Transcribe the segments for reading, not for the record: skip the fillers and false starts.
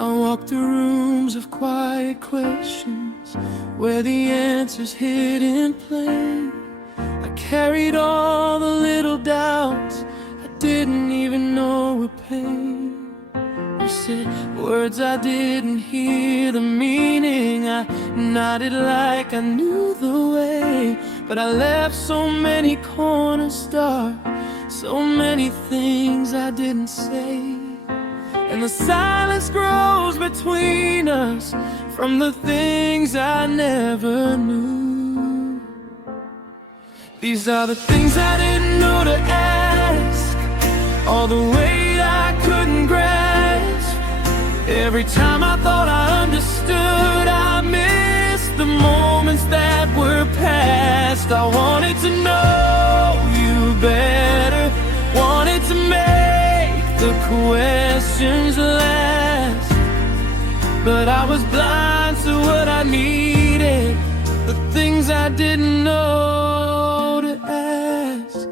I walked through rooms of quiet questions where the answers hid in plain. I carried all the little doubts I didn't even know were pain. You said words I didn't hear the meaning. I nodded like I knew the way, but I left so many corners dark, so many things I didn't say. And the silence grows between us from the things I never knew. These are the things I didn't know to ask, all the weight I couldn't grasp. Every time I thought I understood, I missed the moments that were past. I wanted to know you better, wanted to make the questions last, but I was blind to what I needed, the things I didn't know to ask.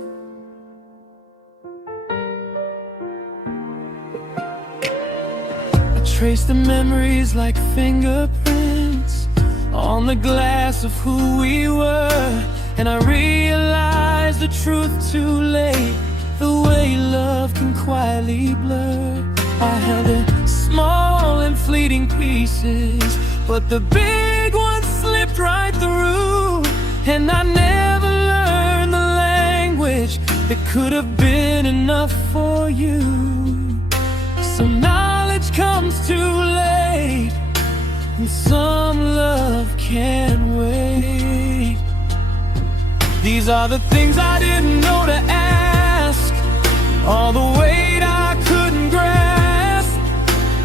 I traced the memories like fingerprints on the glass of who we were, and I realized the truth too late, the way love can quietly blur. I held it small and fleeting pieces, but the big one slipped right through. And I never learned the language that could have been enough for you. Some knowledge comes too late, and some love can't wait. These are the things I didn't know to ask, all the weight I couldn't grasp.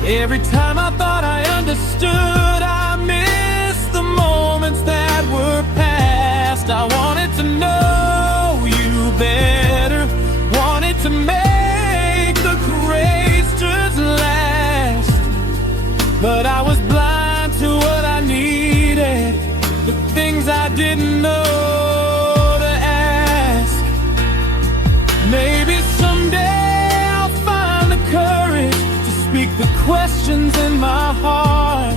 Every time I thought I understood, I missed the moments that were past. I wanted to know you better, wanted to make the questions last, but I was blind to what I needed, the things I didn't know to ask. Maybe someday I'll find the courage to speak the questions in my heart.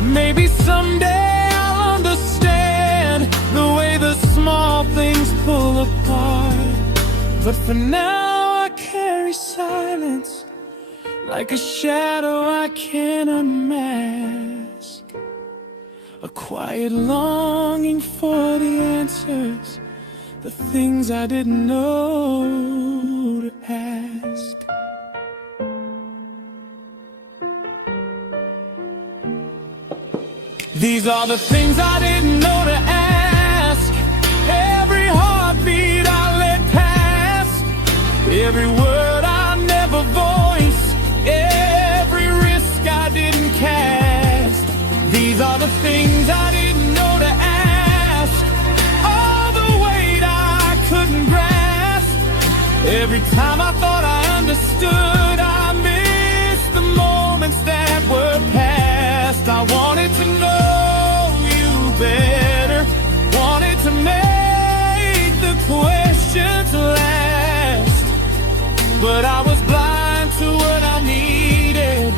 Maybe someday I'll understand the way the small things pull apart. But for now I carry silence like a shadow I can't unmask, a quiet longing for the answers, the things I didn't know to ask. These are the things I didn't know to ask, every heartbeat I let pass, every word I never voiced, every risk I didn't cast. These are the things I didn't know to ask, all the weight I couldn't grasp. Every time I thought I understood, I missed the moments that were past. I wanted to know you better, wanted to make the questions last, but I was blind to what I needed,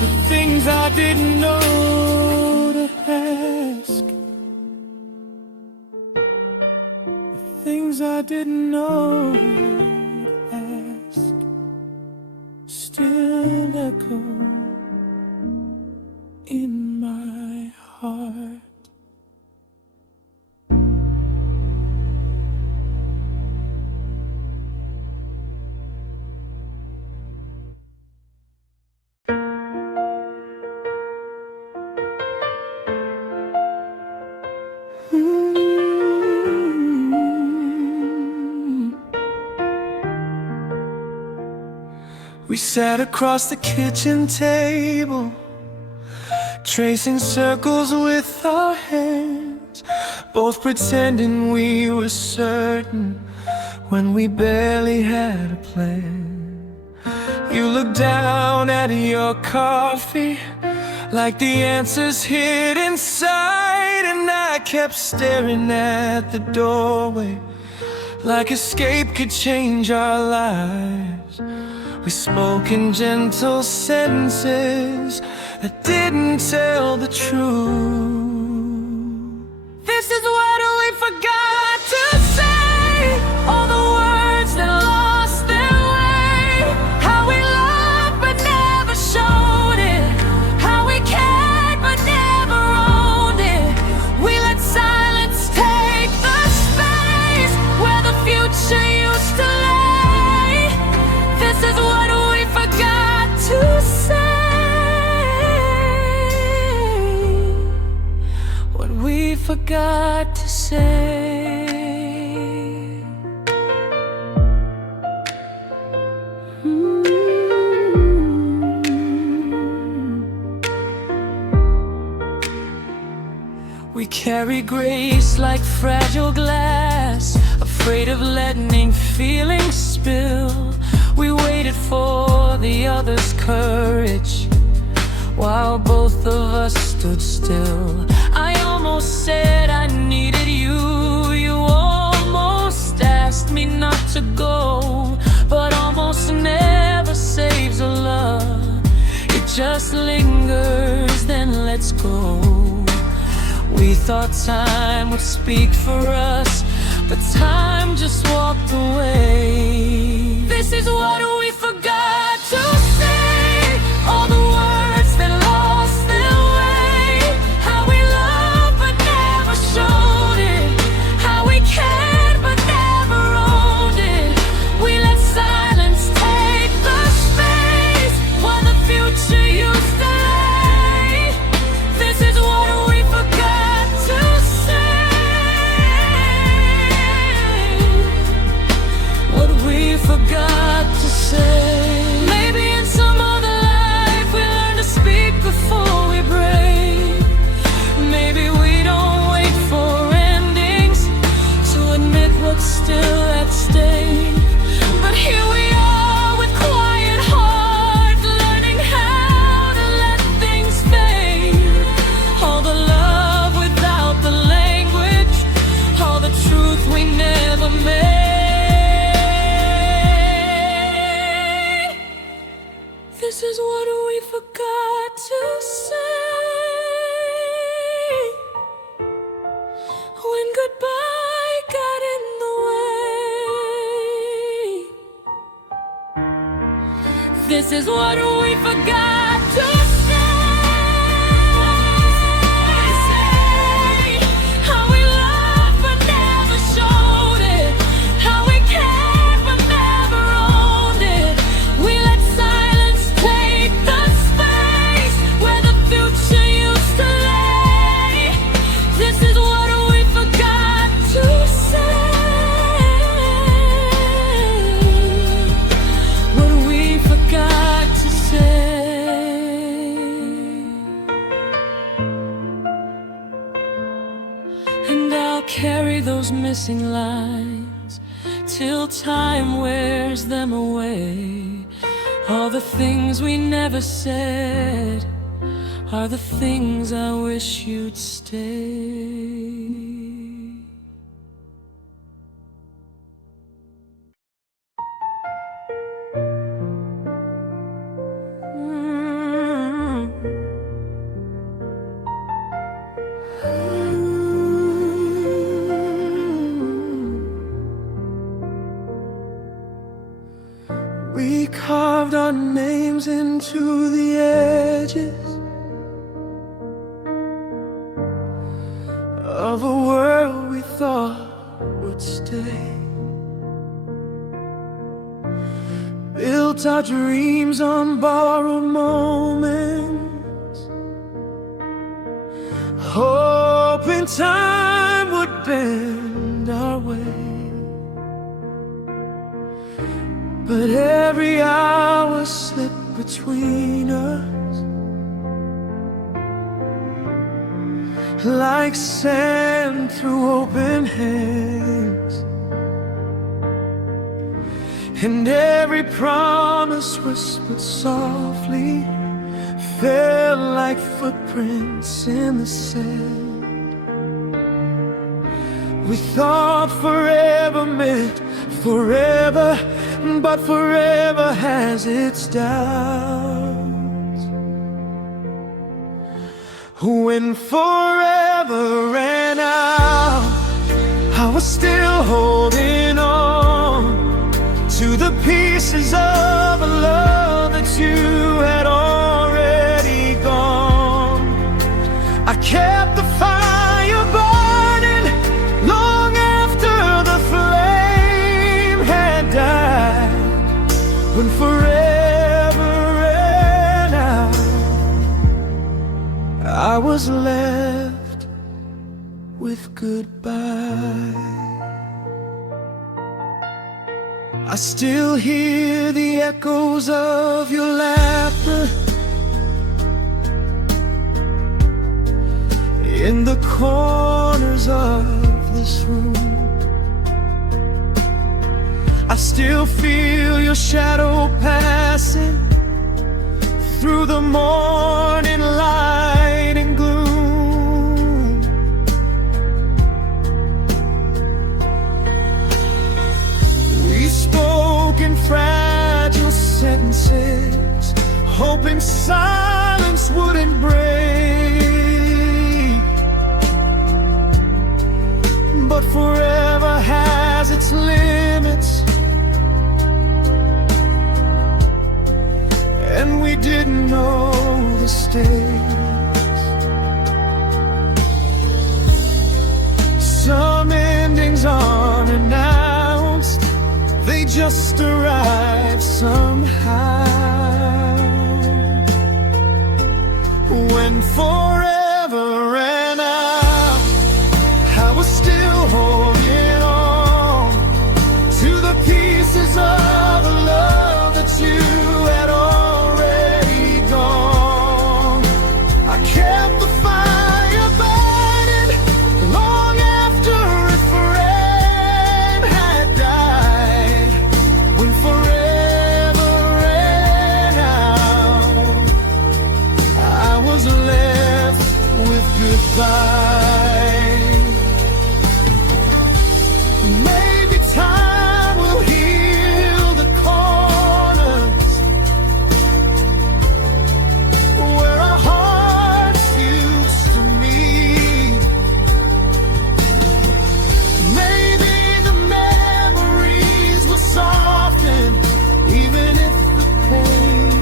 the things I didn't know to ask, the things I didn't know to ask, still echo in my heart. We sat across the kitchen table, tracing circles with our hands, both pretending we were certain when we barely had a plan. You looked down at your coffee like the answers hid inside, and I kept staring at the doorway like escape could change our lives. We spoke in gentle sentences, that didn't tell the truth. This is what we forgot to say, all the words that lost their way. How we loved but never showed it, how we cared but never owned it. We let silence take the space where the future used to lay. This is what we forgot to say, what we forgot to say. We carry grace like fragile glass, afraid of letting feelings spill. We waited for the other's courage while both of us stood still. I almost said I needed you, you almost asked me not to go, but almost never saves a love. It just lingers, then lets go. We thought time would speak for us, but time just walked away. This is what we forgot to say, all the words that lost their way. How we loved but never showed it, how we cared but never owned it. We let silence take the space where the future used to lay. This is what we forgot to say, what we forgot to say. Maybe in some other life we learn to speak before we break. Maybe we don't wait for endings to admit what's still at stake. But here we are with quiet hearts, learning how to let things fade. All the love without the language, all the truth we never made. This is what we forgot to say, when goodbye got in the way. This is what we forgot to say, how we loved but never showed it, how we cared but never owned it. We let silence take the space where the future used to lay. This is what we forgot to say, what we forgot to say. And I'll carry those missing lines till time wears them away. All the things we never said are the things I wish you'd stay. We carved our names into the edges of a world we thought would stay. Built our dreams on borrowed moments, hoping time would bend our way. But every hour slipped between us like sand through open hands. And every promise whispered softly fell like footprints in the sand. We thought forever meant forever, but forever has its doubts. When forever ran out, I was still holding on to the pieces of a love that you had already gone. I kept the fire burning long after the flame had died. When forever ran out, I was left with goodbye. I still hear the echoes of your laughter in the corners of this room. I still feel your shadow passing through the morning light and gloom. We spoke in fragile sentences, hoping silence wouldn't break. But forever has its limits, and we didn't know the stakes. Some endings aren't announced, they just arrive somehow. When forever ran out, I was still holding on to the pieces of the love that you had already gone. I kept the fire burning long after a flame had died. When forever ran out, I was left with goodbye. Maybe time will heal the corners where our hearts used to meet. Maybe the memories will soften, even if the pain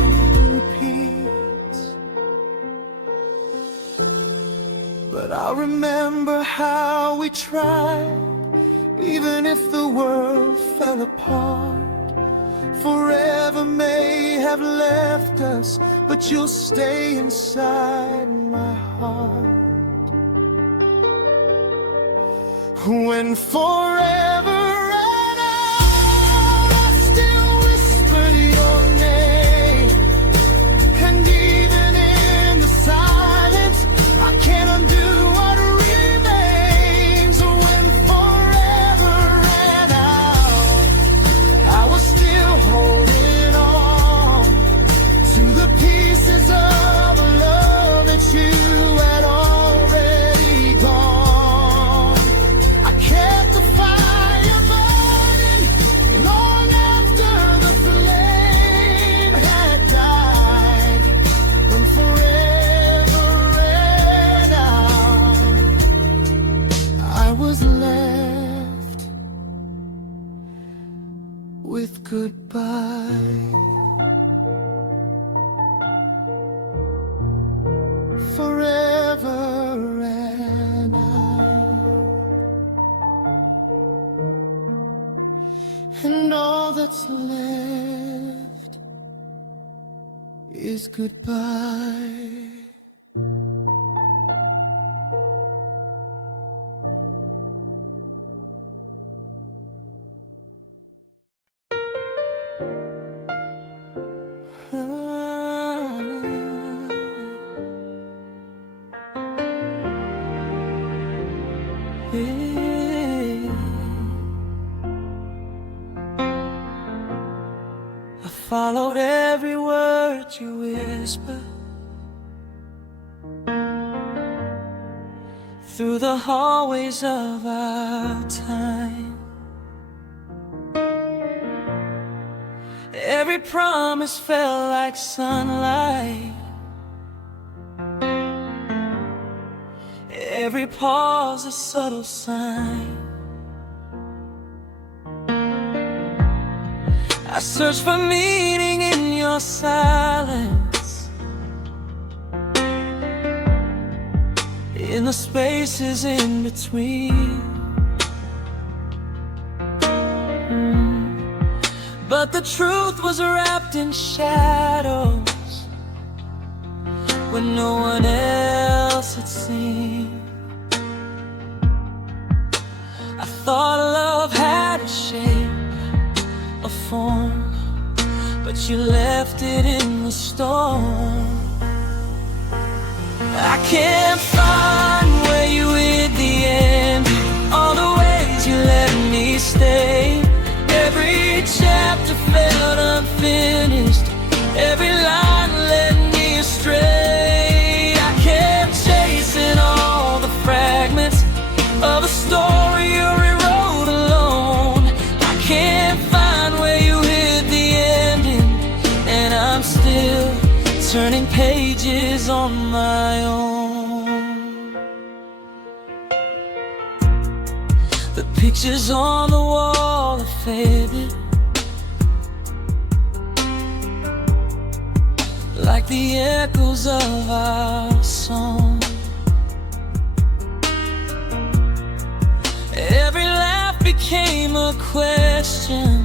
repeats. But I remember how we tried, even if the world fell apart. Forever may have left us, but you'll stay inside my heart. When forever ran out, I still whispered your name, and even in the silence, I can't undo what remains. When forever ran out, I was still holding on to the pieces of a love that you had already gone. I kept the fire burning long after the flame had died. When forever ran out, I was left with goodbye. Forever ran out, and all that's left is goodbye. I followed every word you whispered through the hallways of our time. Every promise felt like sunlight pause a subtle sign. I search for meaning in your silence, in the spaces in between. But the truth was wrapped in shadows when no one else had seen. I thought love had a shape, a form, but you left it in the storm. I can't find where you hid the end, all the ways you let me stay. Every chapter felt unfinished, every line led me astray. I kept chasing all the fragments of a story you rewrote alone. I can't find where you hid the ending, and I'm still turning pages on my own. The pictures on the wall are faded, like the echoes of our song. Every laugh became a question,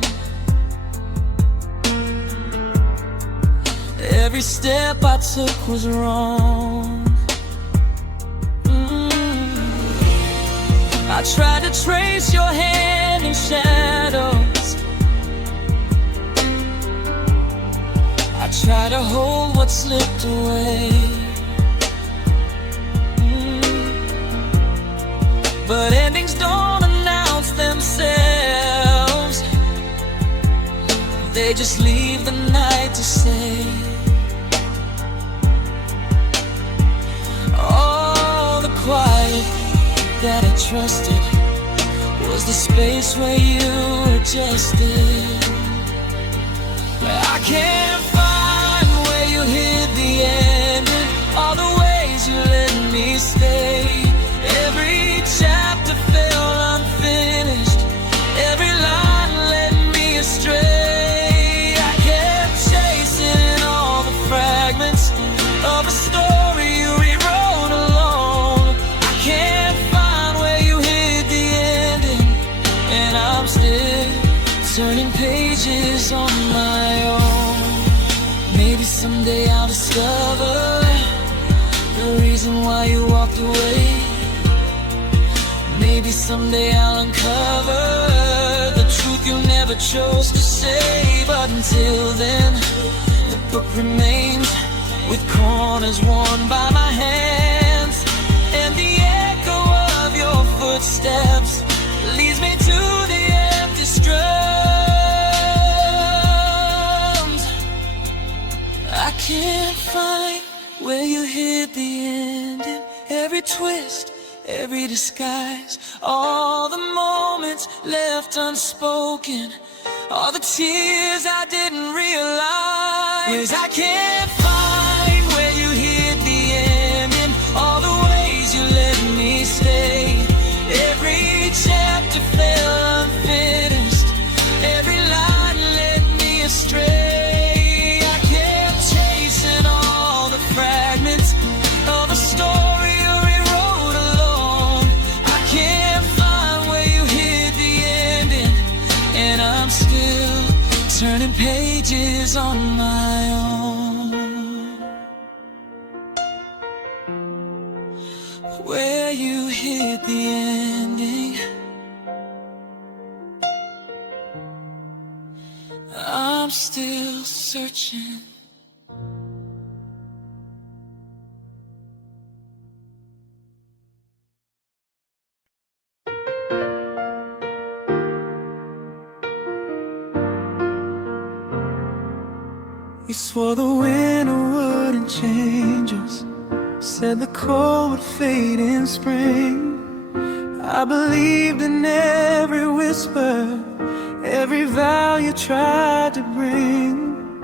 every step I took was wrong. I tried to trace your hand in shadows, I tried to hold what slipped away. But endings don't announce themselves, they just leave the night to say. All the quiet that I trusted was the space where you adjusted. I can't find where you hid the end, all the ways you let me stay. Every chapter felt unfinished, every line led me astray. I kept chasing all the fragments of a story you rewrote alone. I can't find where you hid the ending, and I'm still turning pages on my own. Maybe someday I'll discover the reason why you walked away. Maybe someday I'll uncover the truth you never chose to say. But until then, the book remains with corners worn by my hands, and the echo of your footsteps leads me to the empty drums. I can't find where you hid the ending, every twist, every disguise, all the moments left unspoken, all the tears I didn't realize. I can't find where you hid the ending, all the ways you let me stay. Every chapter felt unfinished, every line led me astray. I kept chasing all the fragments of a story you rewrote alone. I can't find where you hid the ending, and I'm still turning pages on my own. Where you hid the ending, I'm still searching. You swore the winter wouldn't change us, said the cold would fade in spring. I believed in every whisper, every vow you tried to bring.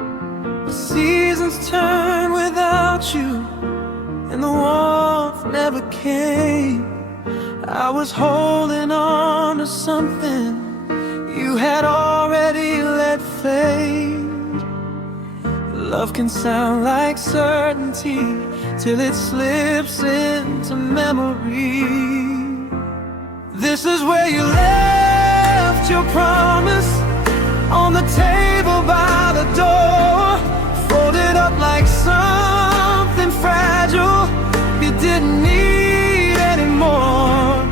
The seasons turn without you, and the warmth never came. I was holding on to something you had already let fade. Love can sound like certainty till it slips into memory. This is where you left your promise on the table by the door, folded up like something fragile you didn't need anymore.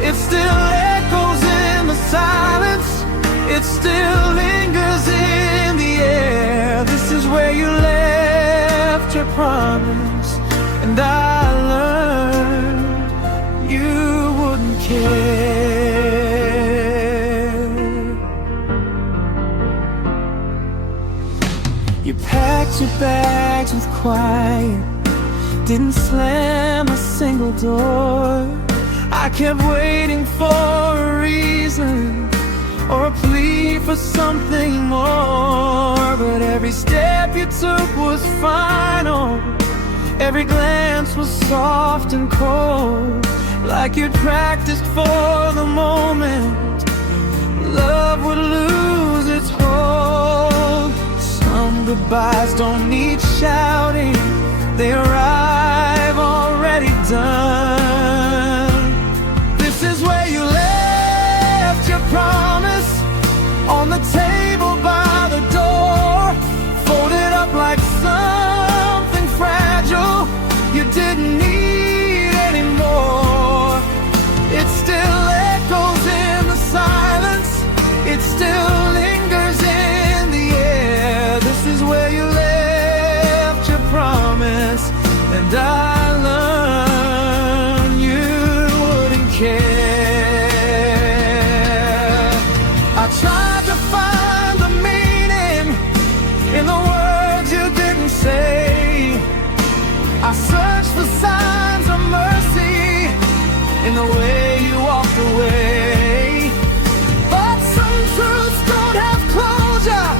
It still echoes in the silence, it still lingers in the air. This is where you left your promise, and I learned you wouldn't care. You packed your bags with quiet, didn't slam a single door. I kept waiting for a reason or a plea for something more, but every step you took was final. Every glance was soft and cold, like you'd practiced for the moment love would lose its hold. Some goodbyes don't need shouting, they arrive already done. This is where you left your promise on the table by the door, folded up like something fragile you didn't need anymore. It still echoes in the silence, it still lingers in the air. This is where you left your promise, and I learned you wouldn't care. I tried to find the meaning in the words you didn't say. I searched for signs of mercy in the way you walked away. But some truths don't have closure,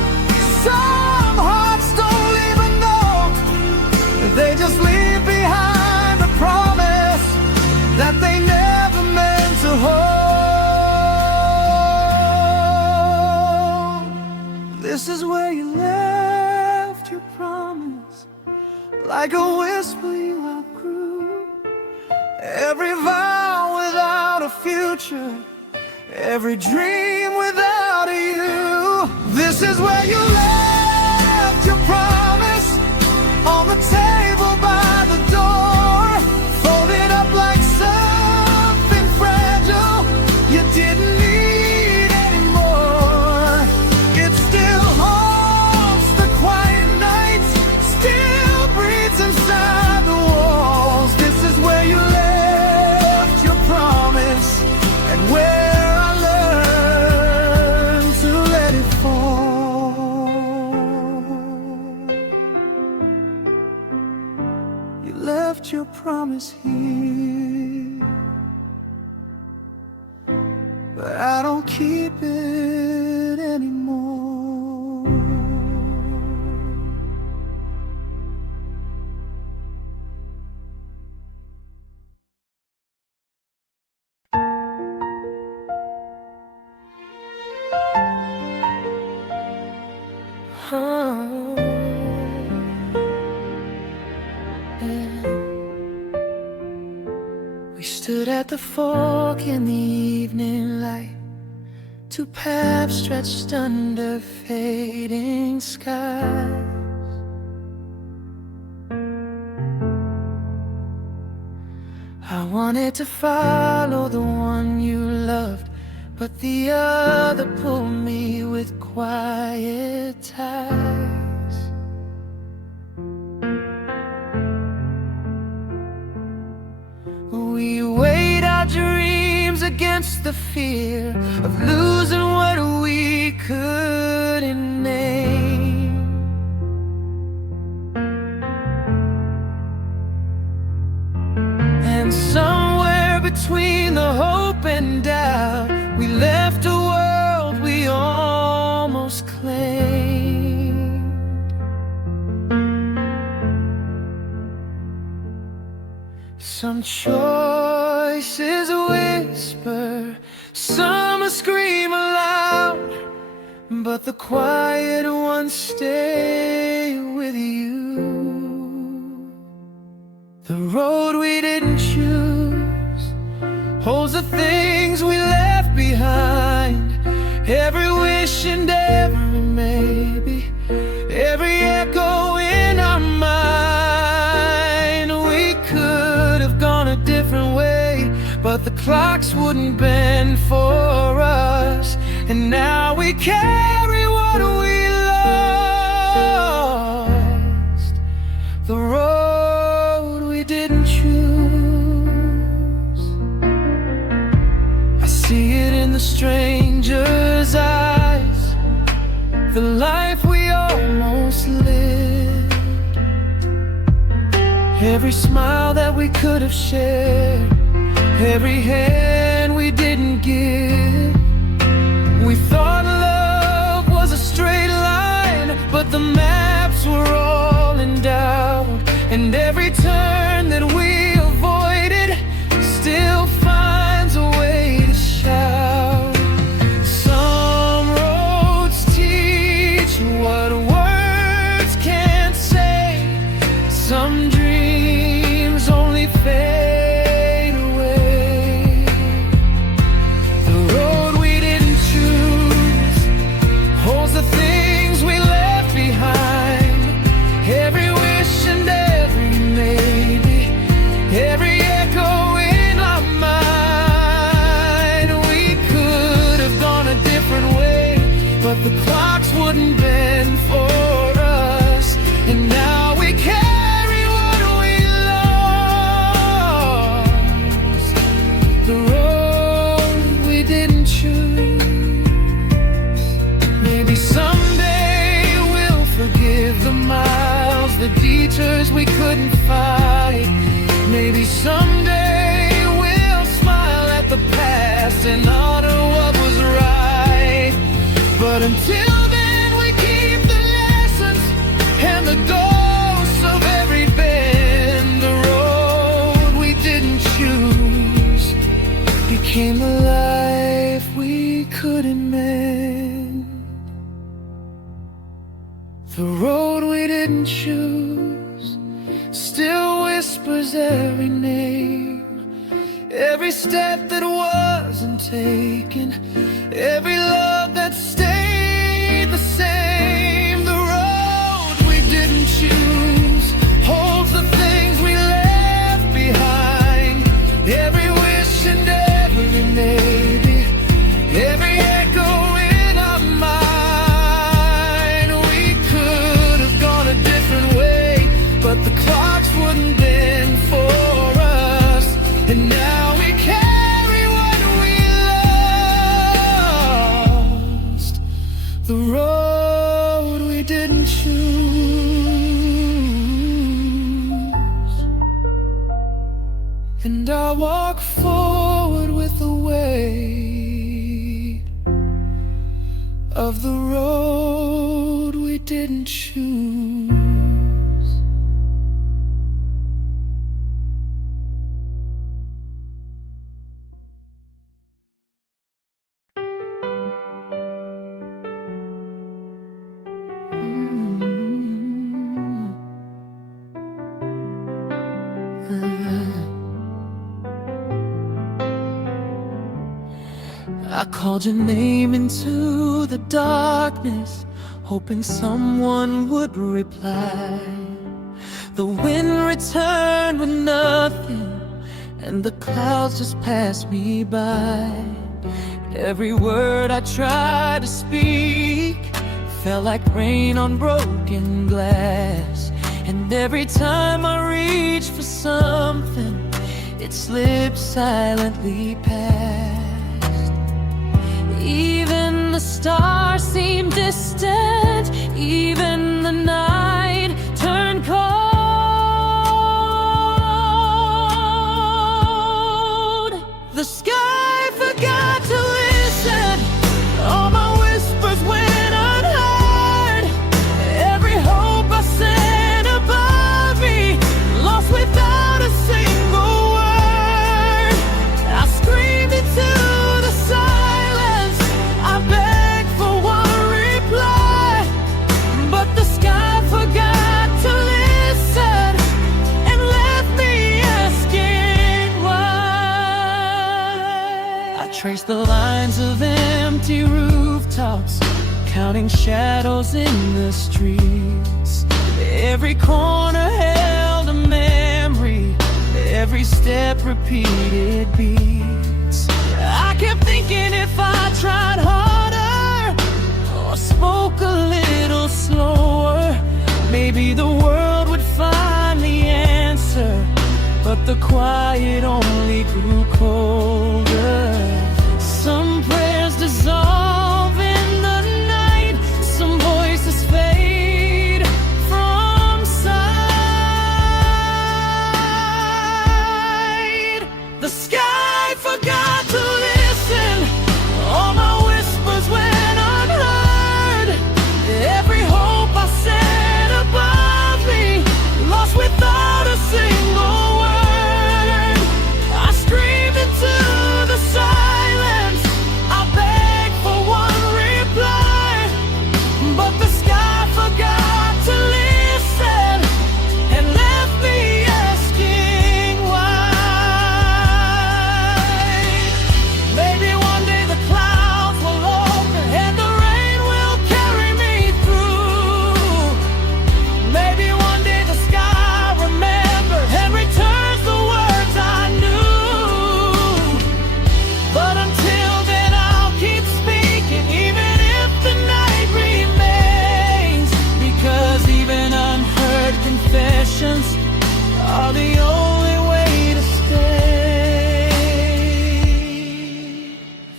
some hearts don't leave a note. They just leave behind a promise that they never meant to hold. This is where you left your promise, like a whisper you outgrew. Every vow without a future, every dream without a you. This is where you left your promise on the table by the door, folded up like something fragile you didn't need anymore. It still haunts the quiet nights, still breathes inside the walls. This is where you left your promise, and where I learned to let it fall. You left your promise here, but I don't keep it anymore. We stood at the fork in the evening light, two paths stretched under fading skies. I wanted to follow the one you loved, but the other pulled me with quiet ties. We weighed our dreams against the fear of losing what we couldn't name. And somewhere between the hope and doubt, we left a world we almost claimed. Some choices voices whisper, some scream aloud, but the quiet ones stay with you. The road we didn't choose holds the things we left behind. Every wish and every maybe, every echo in our mind. We could have gone a different way, but the clocks wouldn't bend for us. And now we carry what we lost, the road we didn't choose. I see it in the stranger's eyes, the life we almost lived, every smile that we could have shared, every hand we didn't give. We thought love was a straight line, but the maps were all in doubt. And every turn that we avoided still finds a way to shout. Some roads teach what words can't say. Some dreams only fade away. The road we didn't choose holds the things we left behind. Every wish and every maybe, every echo in our mind. We could have gone a different way, but the clocks wouldn't bend for us. And now we carry what we lost, the road we didn't choose. Maybe someday we'll forgive the miles, the detours we couldn't fight. Maybe someday we'll smile at the past and honor what was right. But until then we keep the lessons and the ghosts of every bend. The road we didn't choose became the life we couldn't mend. The road we didn't choose still whispers every name, every step that wasn't taken, every love that stayed the same. The road we didn't choose holds the things we left behind. Every wish and every maybe, every echo in our mind. We could have gone a different way, but the clocks wouldn't bend for us. And now we carry what we lost, the road we didn't choose. And I walk forward with the weight of the road we didn't choose. I called your name into the darkness, hoping someone would reply. The wind returned with nothing, and the clouds just passed me by. Every word I tried to speak felt like rain on broken glass. And every time I reached for something, it slipped silently past. Even the stars seemed distant, even the night turned cold. The sky forgot to listen, all my whispers went unheard. Every hope I sent above me, lost without a single word. trace the lines of empty rooftops, counting shadows in the streets. Every corner held a memory, every step repeated beats. I kept thinking if I tried harder or spoke a little slower, maybe the world would find the answer. But the quiet only grew colder. Some prayers dissolve in the night, some voices fade from sight. The sky forgot to listen, all my whispers went unheard. Every hope I set above me, lost without a single word. I screamed into the silence, I begged for one reply, but the sky forgot to listen and left me asking why. Maybe one day the clouds will open and the rain will carry me through. Maybe one day the sky remembers and returns the words I knew. But until then I'll keep speaking, even if the night remains, because even unheard confessions are the only way to stay.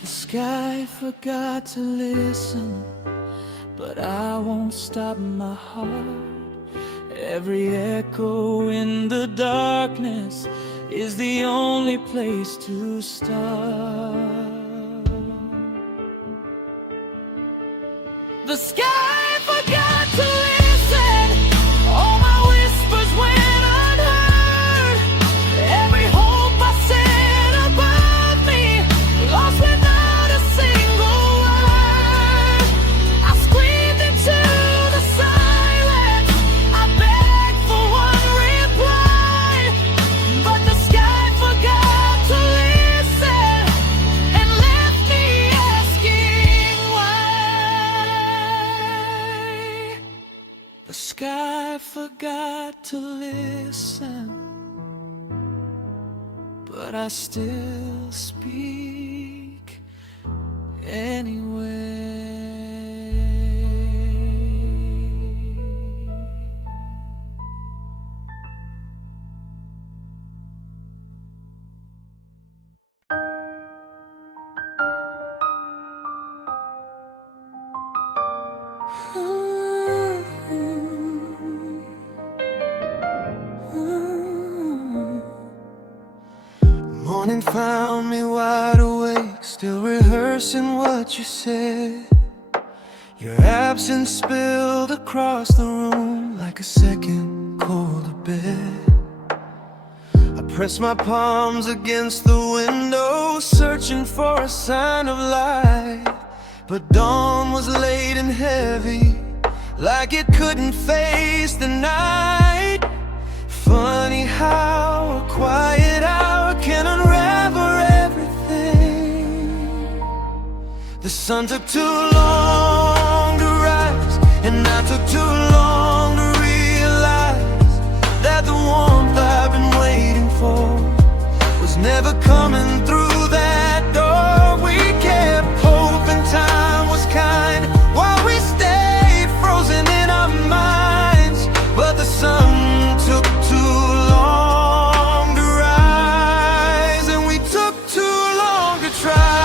The sky forgot to listen, but I won't stop my heart. Every echo in the darkness is the only place to start. The sky forgot to listen, all my whispers went unheard. Every hope I set above me, lost without a single word. I screamed into the silence, I begged for one reply, but the sky forgot to listen and left me asking why. The sky forgot to listen, but I still speak anyway. Morning found me wide awake, still rehearsing what you said. Your absence spilled across the room like a second colder bed. I pressed my palms against the window, searching for a sign of light. But dawn was late and heavy, like it couldn't face the night. Funny how a quiet hour can unravel everything. The sun took too long to rise, and I took too long to realize that the warmth I've been waiting for was never coming through that door. We kept hoping time was kind while we stayed frozen in our minds, but the sun took too long to rise, and we took too long to try.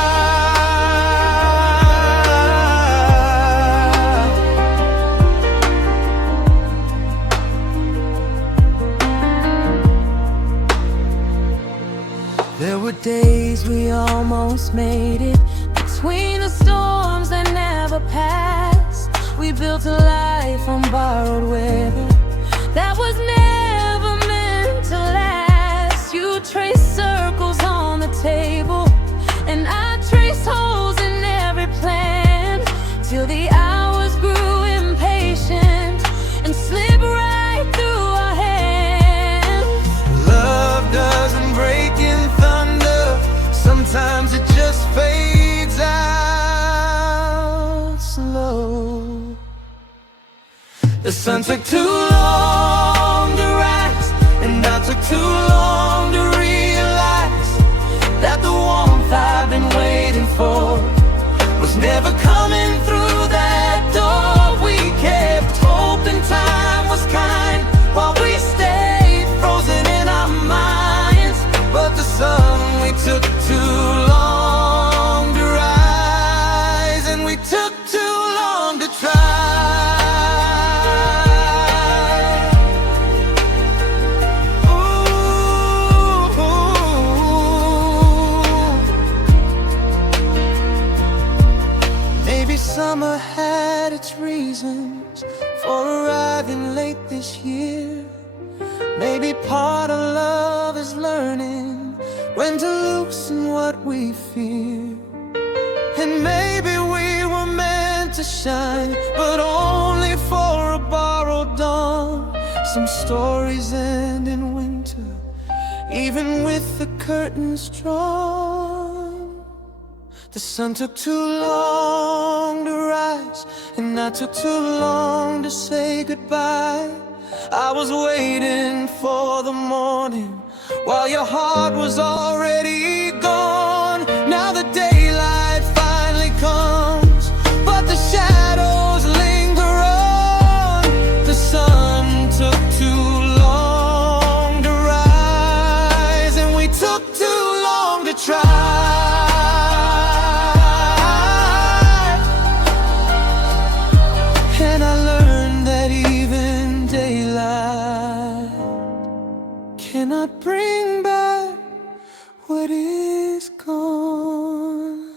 There were days we almost made it, between the storms that never passed. We built a life on borrowed weather that was never meant to last. You traced circles on the table, and I traced holes in every plan, till the hours grew impatient and slipped right through our hands. Love doesn't break in thunder, sometimes it just fades sun took too long to rise, and I took too long to realize that the warmth I've been waiting for was never coming through that door. We kept hoping time was kind while we stayed frozen in our minds, but the sun we took too long to rise, and we took too long to try. Summer had its reasons for arriving late this year. Maybe part of love is learning when to loosen what we fear. And maybe we were meant to shine, but only for a borrowed dawn. Some stories end in winter, even with the curtains drawn. The sun took too long to rise, and I took too long to say goodbye. I was waiting for the morning while your heart was already gone. Now the daylight finally comes, but the shadows linger on. The sun took too long to rise, and we took too long to try. And I learned that even daylight cannot bring back what is gone.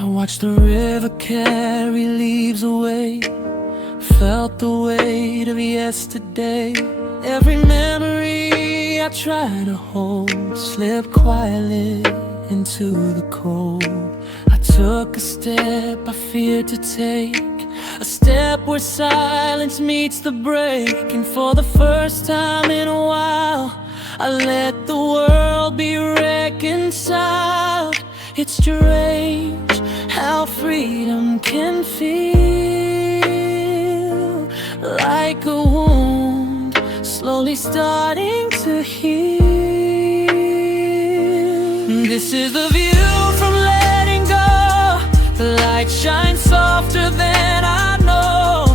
I watched the river carry leaves away, felt the weight of yesterday. Every memory I try to hold slipped quietly into the cold. I took a step I feared to take, a step where silence meets the break. And for the first time in a while, I let the world be reconciled. It's strange how freedom can feel like a wound slowly starting to heal. This is the view from letting go. The light shines softer than I know.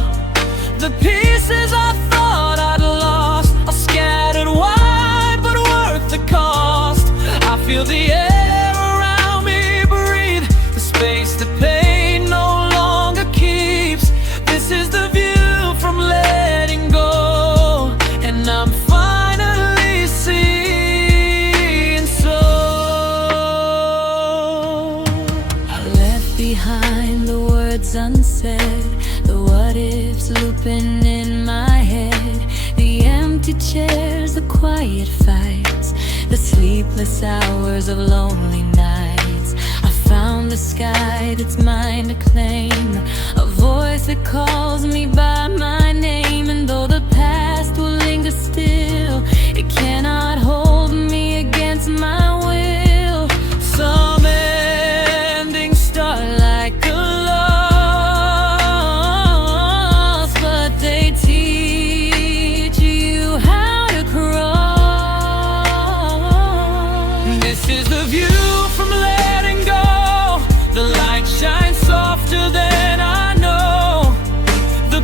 The pieces I thought I'd lost are scattered wide, but worth the cost. I feel the air around me breathe, the space the pain no longer keeps. This is the view from letting go, and I'm finally seeing. So I left behind the words unsaid, the what ifs looping in my head, the empty chairs, the quiet fights, the sleepless hours of lonely nights. I found the sky that's mine to claim, a voice that calls me by my name. And though the past will linger still, it cannot hold me against my will. Some endings start like a loss, but they teach you how to cross. This is the view from letting go. The light shines softer than I know. The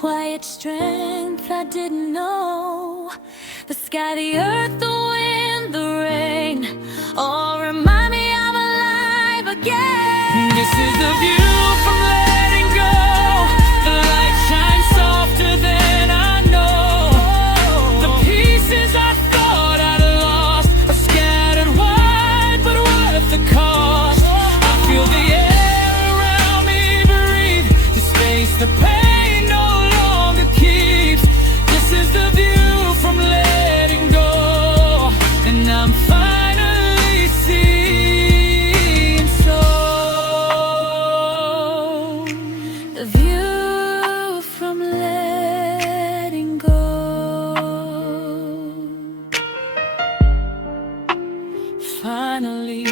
quiet strength I didn't know. The sky, the earth, the wind, the rain all remind me I'm alive again. This is the view from letting go. The light shines softer than I know. The pieces I thought I'd lost are scattered wide, but worth the cost. I feel the air around me breathe, the space, the pain no longer keeps. This is the view from letting go, and I'm finally seeing so. The view from letting go. Finally,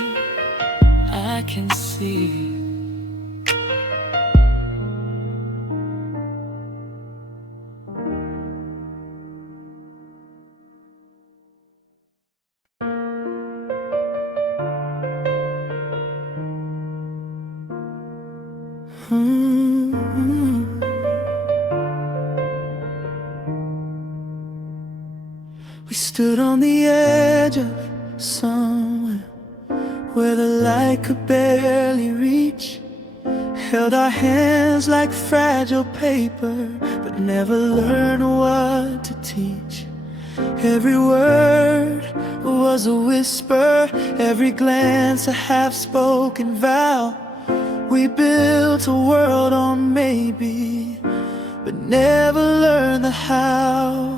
I can see. We stood on the edge of somewhere where the light could barely reach. Held our hands like fragile paper, but never learned what to teach. Every word was a whisper, every glance a half-spoken vow. We built a world on maybe, but never learned the how.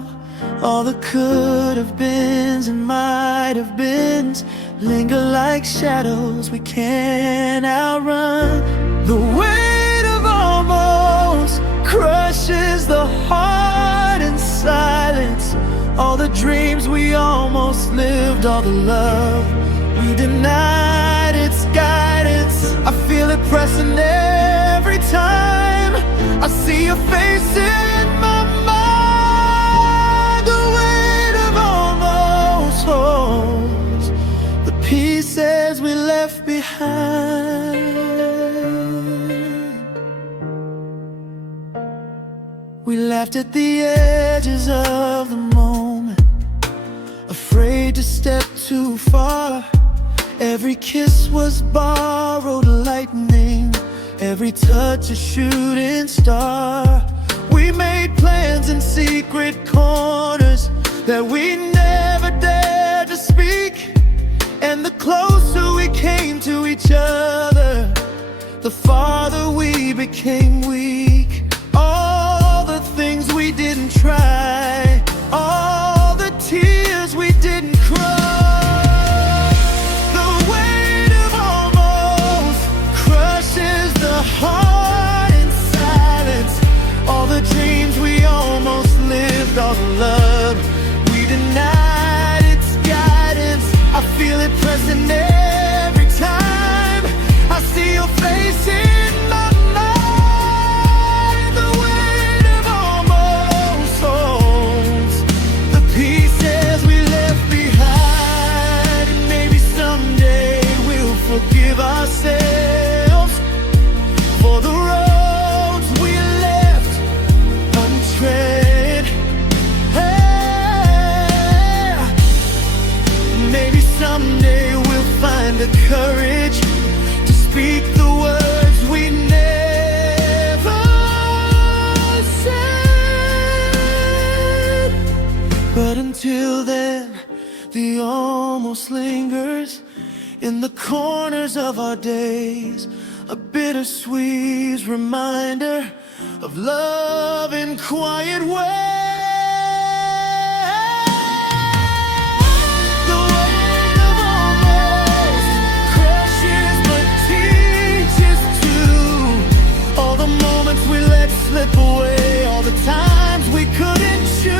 All the could-have beens and might-have-beens linger like shadows we can't outrun. The weight of almost crushes the heart in silence. All the dreams we almost lived, all the love we denied its guidance. I feel it pressing every time I see your face in my mind. The weight of almost holds the pieces we left behind. We laughed at the edges of the moment, afraid to step too far. Every kiss was borrowed lightning, every touch a shooting star. We made plans in secret corners that we never dared to speak. And the closer we came to each other, the farther we became weak. All the things we didn't try, all the tears we didn't cry. The weight of almost crushes the heart in silence. All the dreams we almost lived, all the love we denied its guidance. I feel it pressing every time I see your face in my mind. The weight of almost holds the pieces we left behind. And maybe someday we'll forgive ourselves for the roads we left untread. Hey, maybe someday we'll find the courage to speak the words we never said. But until then, the almost lingers in the corners of our days, a bittersweet reminder of love in quiet ways. The weight of almost crushes but teaches too. All the moments we let slip away, all the times we couldn't choose.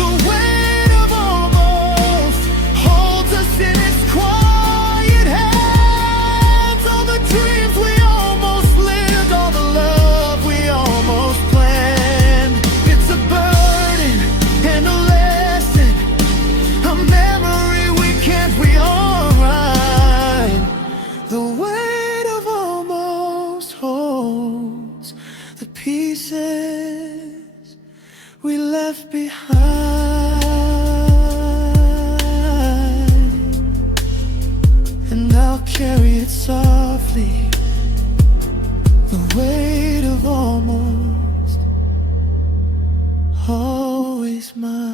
The weight of almost holds us in its quiet hands. All the dreams we almost lived, all the love we almost planned. left behind, and I'll carry it softly, the weight of almost always mine.